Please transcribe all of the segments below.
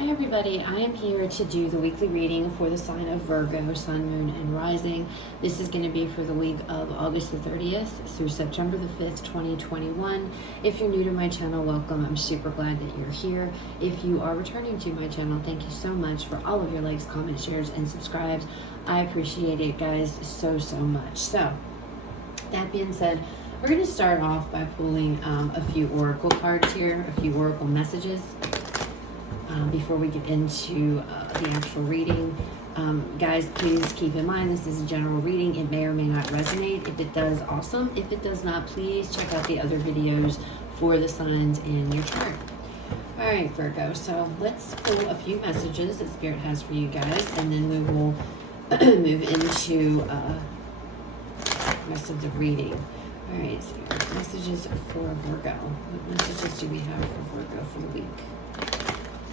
Hi everybody, I am here to do the weekly reading for the sign of Virgo, Sun, Moon, and Rising. This is going to be for the week of August the 30th through September the 5th, 2021. If you're new to my channel, welcome. I'm super glad that you're here. If you are returning to my channel, thank you so much for all of your likes, comments, shares, and subscribes. I appreciate it, guys, so much. So, that being said, we're going to start off by pulling a few oracle cards here, a few oracle messages. Before we get into the actual reading. Guys, please keep in mind this is a general reading. It may or may not resonate. If it does, awesome. If it does not, please check out the other videos for the signs in your chart. Alright, Virgo, so let's pull a few messages that Spirit has for you guys, and then we will move into the rest of the reading. Alright, Spirit, messages for Virgo. What messages do we have for Virgo for the week?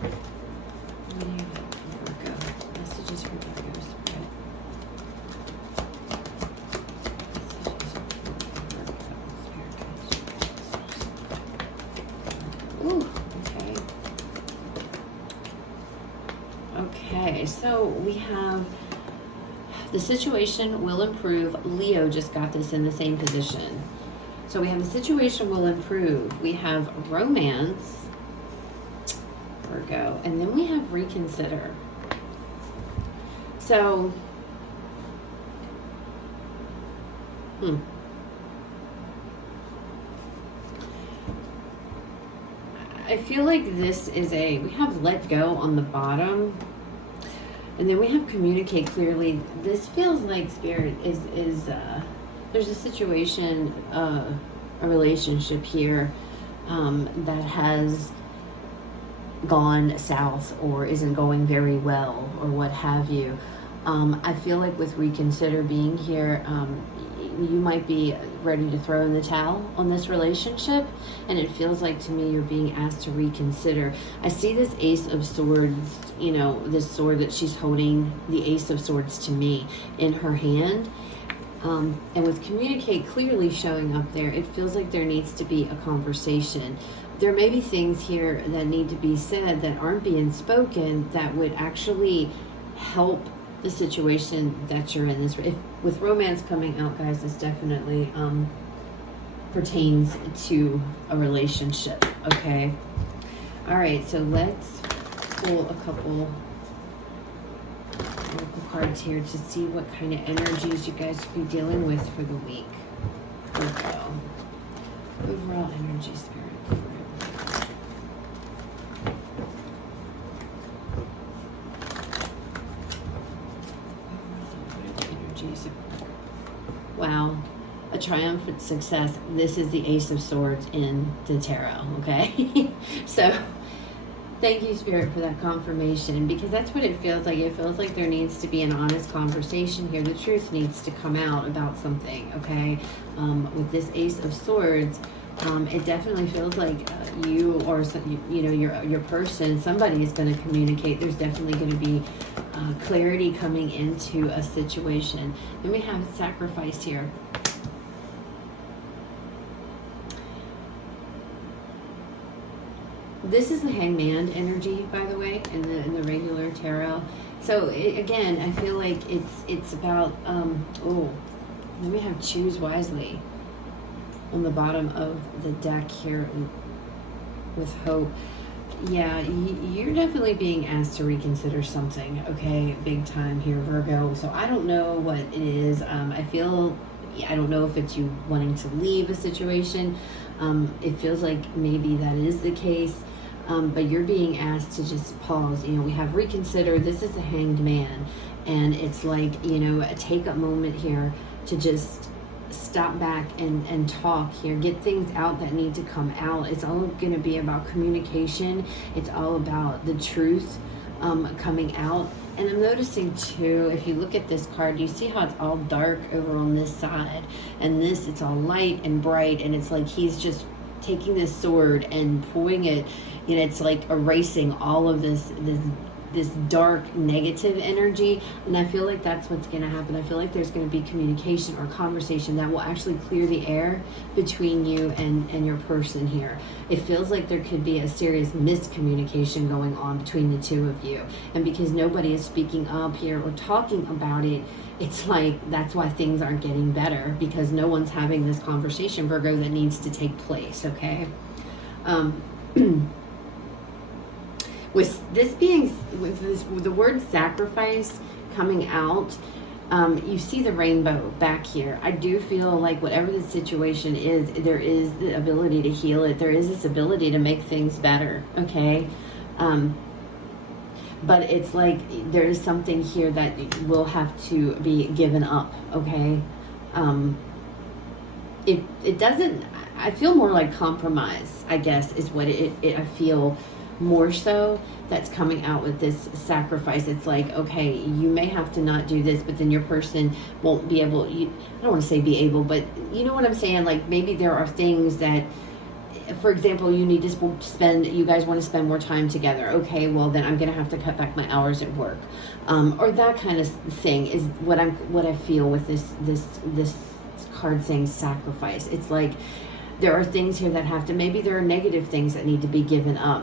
What do you have for Virgo? Messages for Virgo, Spirit. Messages for Virgo, Spirit. Ooh, okay. Okay, so we have the situation will improve. Leo just got this in the same position. So we have the situation will improve. We have romance, Virgo, and then we have reconsider. So, I feel like this is we have let go on the bottom, and then we have communicate clearly. This feels like Spirit is there's a situation, a relationship here that has gone south or isn't going very well or what have you. I feel like with reconsider being here, you might be ready to throw in the towel on this relationship, and it feels like to me you're being asked to reconsider. I see this Ace of Swords, you know, this sword that she's holding, the Ace of Swords to me in her hand. And with communicate clearly showing up there, it feels like there needs to be a conversation. There may be things here that need to be said that aren't being spoken that would actually help the situation that you're in. With romance coming out, guys, this definitely pertains to a relationship, okay? All right, so let's pull a couple oracle cards here to see what kind of energies you guys will be dealing with for the week. Virgo. Overall energy, Spirit. Wow, a triumphant success. This is the Ace of Swords in the tarot, okay? So thank you, Spirit, for that confirmation, because that's what it feels like. It feels like there needs to be an honest conversation here. The truth needs to come out about something, okay? With this Ace of Swords, it definitely feels like you or you know your person, somebody is going to communicate. There's definitely going to be clarity coming into a situation. Then we have sacrifice here. This is the Hangman energy, by the way, in the regular tarot. So again, I feel like it's about then we have choose wisely on the bottom of the deck here with hope. Yeah, you're definitely being asked to reconsider something, okay? Big time here, Virgo. So I don't know what it is. I don't know if it's you wanting to leave a situation. It feels like maybe that is the case. But you're being asked to just pause. You know, we have reconsider. This is the Hanged Man. And it's like, you know, take a moment here to just stop back and talk here, get things out that need to come out. It's all going to be about communication. It's all about the truth coming out. And I'm noticing too, if you look at this card, you see how it's all dark over on this side, and this, it's all light and bright, and it's like he's just taking this sword and pulling it, you know, it's like erasing all of this this dark negative energy, and I feel like that's what's going to happen. I feel like there's going to be communication or conversation that will actually clear the air between you and your person here. It feels like there could be a serious miscommunication going on between the two of you, and because nobody is speaking up here or talking about it, it's like that's why things aren't getting better, because no one's having this conversation, Virgo, that needs to take place. Okay. With this being, with the word sacrifice coming out, you see the rainbow back here. I do feel like whatever the situation is, there is the ability to heal it. There is this ability to make things better, okay? But it's like there is something here that will have to be given up, okay? It doesn't, I feel more like compromise, I guess, is what I feel more so that's coming out with this sacrifice. It's like, okay, you may have to not do this, but then your person won't be able, I don't want to say be able, but you know what I'm saying? Like maybe there are things that, for example, you need to spend, you guys want to spend more time together. Okay, well then I'm going to have to cut back my hours at work. Or that kind of thing is what I feel with this card saying sacrifice. It's like, there are things here that have to, maybe there are negative things that need to be given up.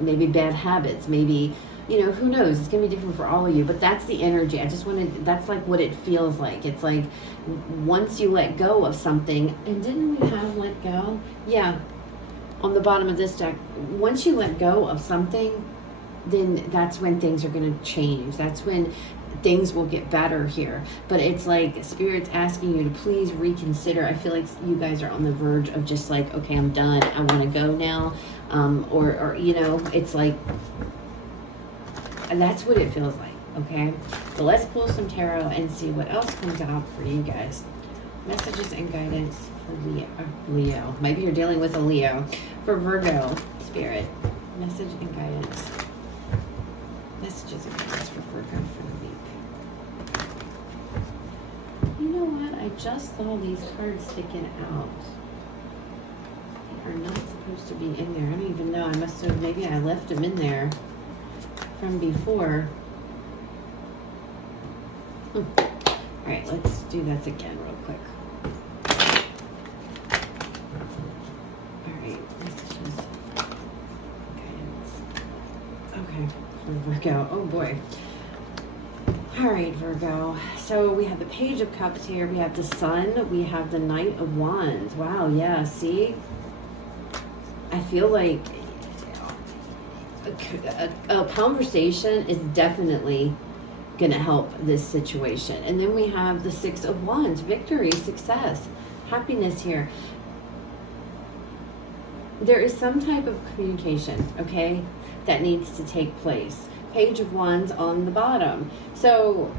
Maybe bad habits, maybe, you know, who knows? It's going to be different for all of you, but that's the energy. I just wanted, that's like what it feels like. It's like once you let go of something, and didn't we have let go? Yeah, on the bottom of this deck, once you let go of something, then that's when things are going to change. That's when things will get better here. But it's like Spirit's asking you to please reconsider. I feel like you guys are on the verge of just like, okay, I'm done, I want to go now. Or you know, it's like, and that's what it feels like. Okay, but let's pull some tarot and see what else comes out for you guys. Messages and guidance for Leo. Maybe you're dealing with a Leo. For Virgo, Spirit, message and guidance. Messages and guidance for Virgo for the week. You know what? I just saw these cards sticking out. They are not supposed to be in there. I don't even know. I must have, maybe I left them in there from before. Alright, let's do that again real quick. Alright, messages. Okay, for Virgo. Oh boy. Alright, Virgo. So we have the Page of Cups here. We have the Sun. We have the Knight of Wands. Wow, yeah, see? I feel like a conversation is definitely going to help this situation. And then we have the Six of Wands. Victory, success, happiness here. There is some type of communication, okay, that needs to take place. Page of Wands on the bottom. So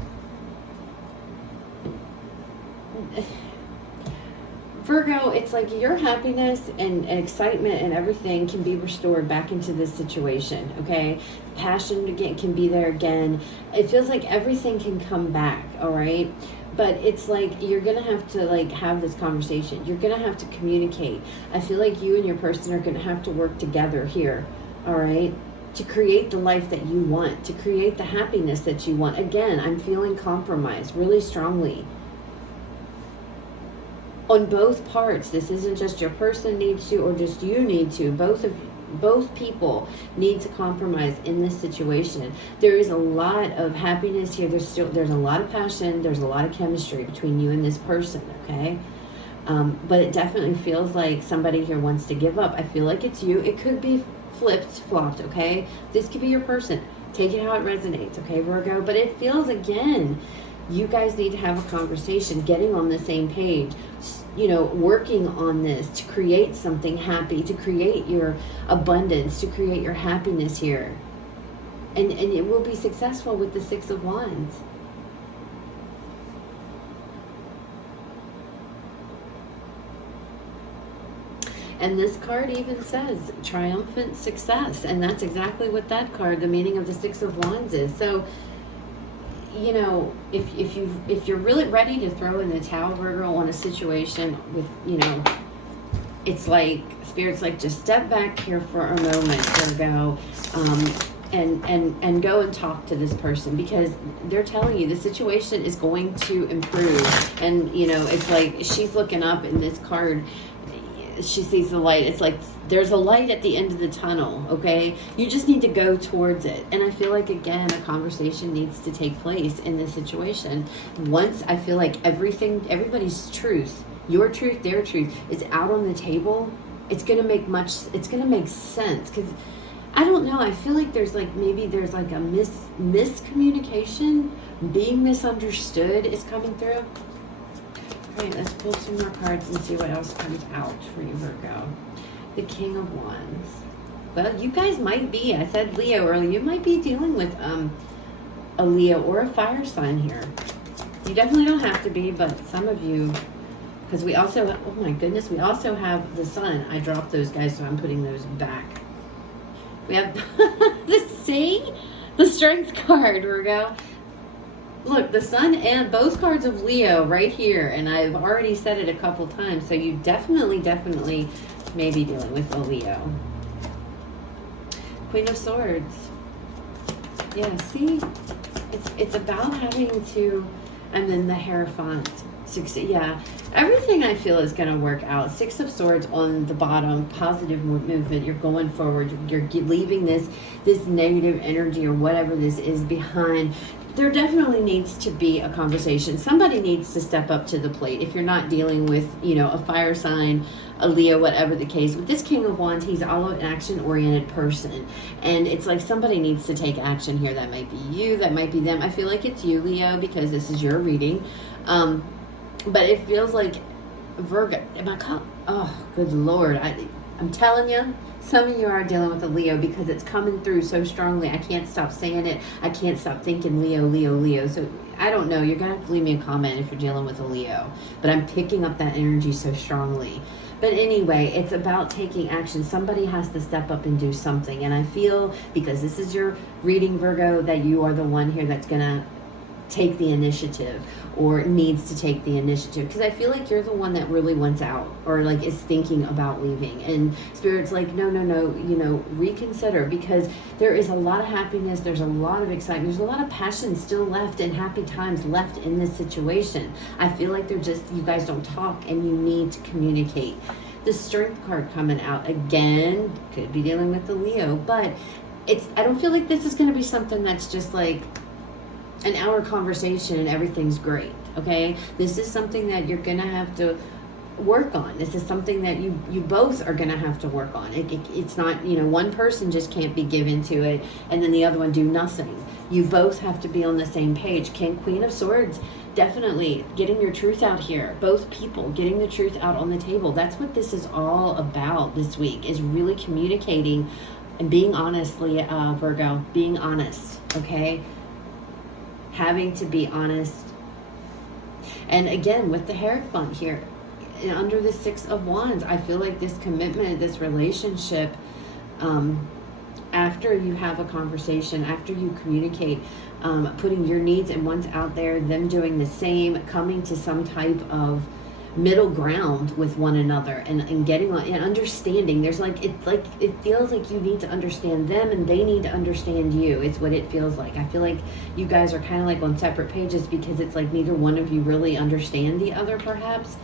Virgo, it's like your happiness and excitement and everything can be restored back into this situation, okay? Passion again can be there again. It feels like everything can come back, all right? But it's like you're going to have to like have this conversation. You're going to have to communicate. I feel like you and your person are going to have to work together here, all right? To create the life that you want, to create the happiness that you want. Again, I'm feeling compromise really strongly. On both parts, this isn't just your person needs to or just you need to. Both people need to compromise in this situation. There is a lot of happiness here. There's a lot of passion. There's a lot of chemistry between you and this person, okay? But it definitely feels like somebody here wants to give up. I feel like it's you. It could be flopped, okay? This could be your person. Take it how it resonates, okay, Virgo? But it feels, again, you guys need to have a conversation, getting on the same page, you know, working on this to create something happy, to create your abundance, to create your happiness here. And it will be successful with the Six of Wands. And this card even says triumphant success. And that's exactly what that card, the meaning of the Six of Wands is. So, you know, if you're really ready to throw in the towel, Virgo, on a situation with, you know, it's like Spirit's like, just step back here for a moment, Virgo, and go and talk to this person, because they're telling you the situation is going to improve. And you know, it's like she's looking up in this card, she sees the light. It's like there's a light at the end of the tunnel, okay? You just need to go towards it. And I feel like, again, a conversation needs to take place in this situation. Once I feel like everybody's truth, your truth, their truth, is out on the table, it's going to make sense. Because I don't know, I feel like there's like, maybe there's like a miscommunication, being misunderstood is coming through. All right, let's pull some more cards and see what else comes out for you, Virgo. The King of Wands. Well, you guys might be, I said Leo earlier, you might be dealing with a Leo or a fire sign here. You definitely don't have to be, but some of you, because we also, oh my goodness, we also have the Sun. I dropped those guys, so I'm putting those back. We have the Strength card, Virgo. Look, the Sun and both cards of Leo right here, and I've already said it a couple times, so you definitely may be dealing with a Leo. Queen of Swords. Yeah, see? It's about having to, and then the Hierophant. Yeah, everything I feel is going to work out. Six of Swords on the bottom, positive movement. You're going forward. You're leaving this negative energy or whatever this is behind. There definitely needs to be a conversation. Somebody needs to step up to the plate. If you're not dealing with, you know, a fire sign, a Leo, whatever the case. With this King of Wands, he's all an action-oriented person. And it's like somebody needs to take action here. That might be you. That might be them. I feel like it's you, Leo, because this is your reading. But it feels like Virgo. Oh, good Lord. I'm telling you, some of you are dealing with a Leo because it's coming through so strongly. I can't stop saying it. I can't stop thinking Leo. So I don't know. You're going to have to leave me a comment if you're dealing with a Leo. But I'm picking up that energy so strongly. But anyway, it's about taking action. Somebody has to step up and do something. And I feel, because this is your reading, Virgo, that you are the one here that's going to take the initiative or needs to take the initiative, because I feel like you're the one that really wants out or like is thinking about leaving, and Spirit's like no, you know, reconsider, because there is a lot of happiness, there's a lot of excitement, there's a lot of passion still left and happy times left in this situation. I feel like they're just, you guys don't talk and you need to communicate. The Strength card coming out again, could be dealing with the Leo, but I don't feel like this is going to be something that's just like an hour conversation and everything's great, okay? This is something that you're gonna have to work on. This is something that you both are gonna have to work on. It's not, you know, one person just can't be given to it and then the other one do nothing. You both have to be on the same page. Queen of Swords, definitely getting your truth out here. Both people getting the truth out on the table. That's what this is all about this week, is really communicating and being honestly, Virgo, being honest, okay? Having to be honest. And again, with the Hierophant here, under the Six of Wands, I feel like this commitment, this relationship, after you have a conversation, after you communicate, putting your needs and wants out there, them doing the same, coming to some type of middle ground with one another and getting on and understanding. There's like, it's like, it feels like you need to understand them and they need to understand you. It's what it feels like. I feel like you guys are kind of like on separate pages, because it's like neither one of you really understand the other, perhaps,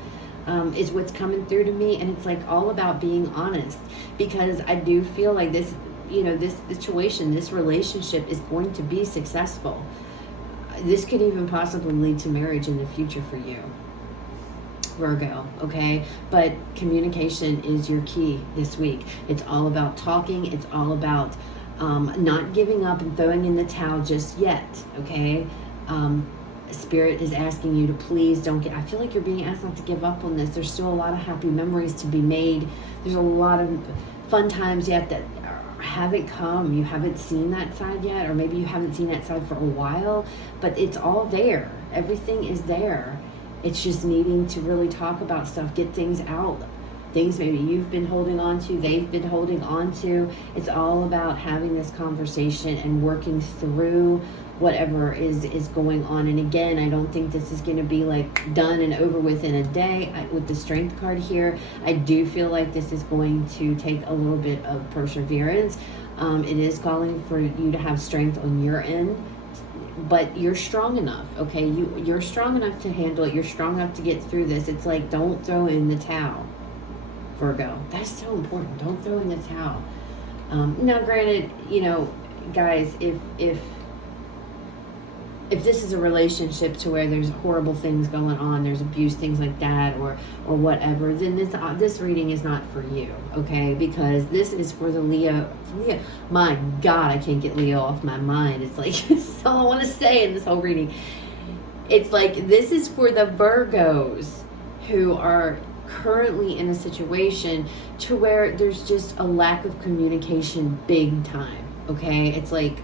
is what's coming through to me. And it's like all about being honest, because I do feel like this, you know, this situation, this relationship is going to be successful. This could even possibly lead to marriage in the future for you, Virgo, okay? But communication is your key this week. It's all about talking. It's all about not giving up and throwing in the towel just yet, okay? Spirit is asking you to please don't I feel like you're being asked not to give up on this. There's still a lot of happy memories to be made. There's a lot of fun times yet that haven't come. You haven't seen that side yet, or maybe you haven't seen that side for a while, but it's all there. Everything is there. It's just needing to really talk about stuff, get things out. Things maybe you've been holding on to, they've been holding on to. It's all about having this conversation and working through whatever is going on. And again, I don't think this is going to be like done and over with in a day. With the Strength card here, I do feel like this is going to take a little bit of perseverance. It is calling for you to have strength on your end, but you're strong enough, okay? You're strong enough to handle it. You're strong enough to get through this. It's like, don't throw in the towel, Virgo. That's so important. Don't throw in the towel. Now, granted, you know, guys, if this is a relationship to where there's horrible things going on, there's abuse, things like that, or whatever, then this reading is not for you, okay? Because this is for the Leo. My God, I can't get Leo off my mind. It's like, that's all I want to say in this whole reading. It's like, this is for the Virgos who are currently in a situation to where there's just a lack of communication big time, okay? It's like,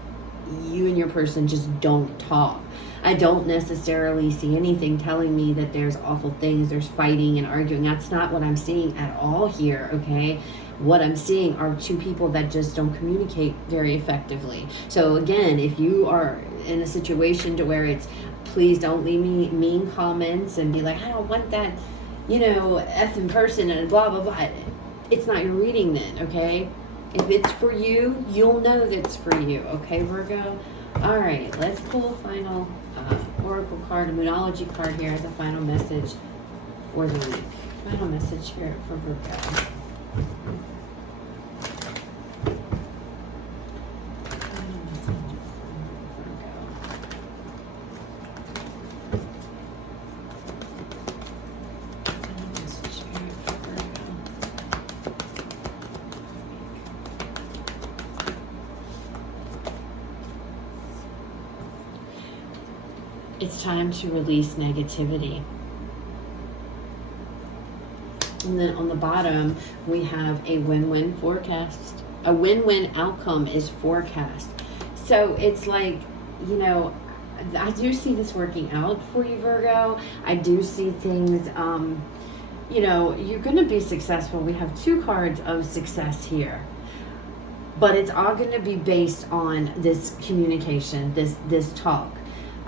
you and your person just don't talk. I don't necessarily see anything telling me that there's awful things, there's fighting and arguing. That's not what I'm seeing at all here, okay? What I'm seeing are two people that just don't communicate very effectively. So again, if you are in a situation to where it's, please don't leave me mean comments and be like, I don't want that, you know, effing person and blah, blah, blah. It's not your reading then, okay? If it's for you, you'll know that it's for you. Okay, Virgo? All right, let's pull a final oracle card, a moonology card here as a final message for the week. Final message here for Virgo. It's time to release negativity. And then on the bottom, we have a win-win forecast. A win-win outcome is forecast. So it's like, you know, I do see this working out for you, Virgo. I do see things, you know, you're going to be successful. We have two cards of success here. But it's all going to be based on this communication, this talk.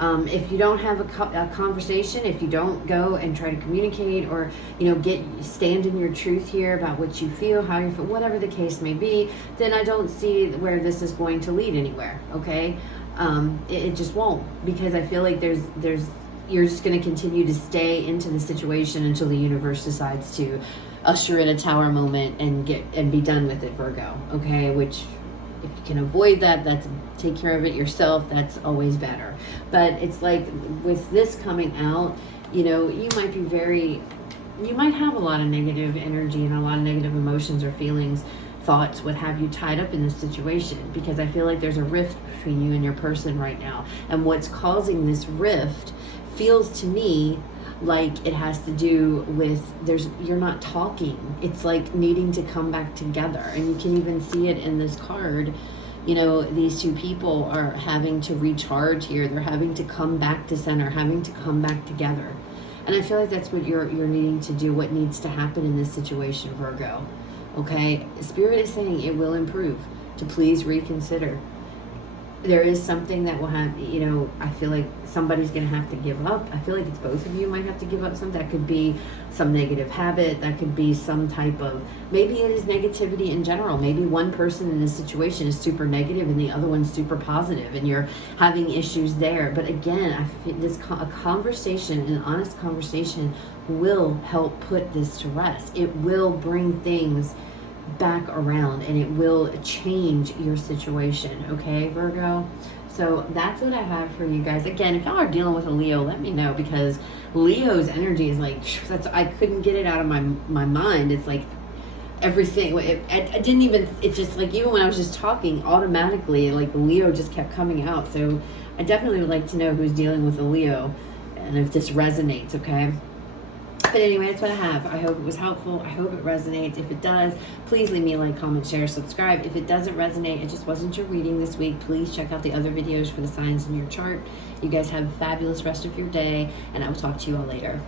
If you don't have a conversation, if you don't go and try to communicate or, you know, stand in your truth here about what you feel, how you feel, whatever the case may be, then I don't see where this is going to lead anywhere, okay? It just won't, because I feel like you're just going to continue to stay into the situation until the universe decides to usher in a tower moment and be done with it, Virgo, okay? Which, if you can avoid that, take care of it yourself. That's always better. But it's like with this coming out, you know, you might have a lot of negative energy and a lot of negative emotions or feelings, thoughts, what have you, tied up in this situation, because I feel like there's a rift between you and your person right now. And what's causing this rift feels to me like it has to do with you're not talking. It's like needing to come back together, and you can even see it in this card. You know, these two people are having to recharge here. They're having to come back to center, having to come back together. And I feel like that's what you're needing to do, what needs to happen in this situation, Virgo. Okay? Spirit is saying it will improve, to please reconsider. There is something that will have, you know, I feel like somebody's going to have to give up. I feel like it's both of you might have to give up something. That could be some negative habit. That could be some type of, maybe it is negativity in general. Maybe one person in this situation is super negative and the other one's super positive, and you're having issues there. But again, I feel a conversation, an honest conversation, will help put this to rest. It will bring things back around, and it will change your situation, okay, Virgo? So that's what I have for you guys. Again, if y'all are dealing with a Leo, let me know, because Leo's energy is like, I couldn't get it out of my mind. It's like everything, I didn't even, it's just like, even when I was just talking, automatically, like, Leo just kept coming out. So I definitely would like to know who's dealing with a Leo, and if this resonates, okay? But anyway, that's what I have. I hope it was helpful. I hope it resonates. If it does, please leave me a like, comment, share, subscribe. If it doesn't resonate, it just wasn't your reading this week, please check out the other videos for the signs in your chart. You guys have a fabulous rest of your day, and I will talk to you all later.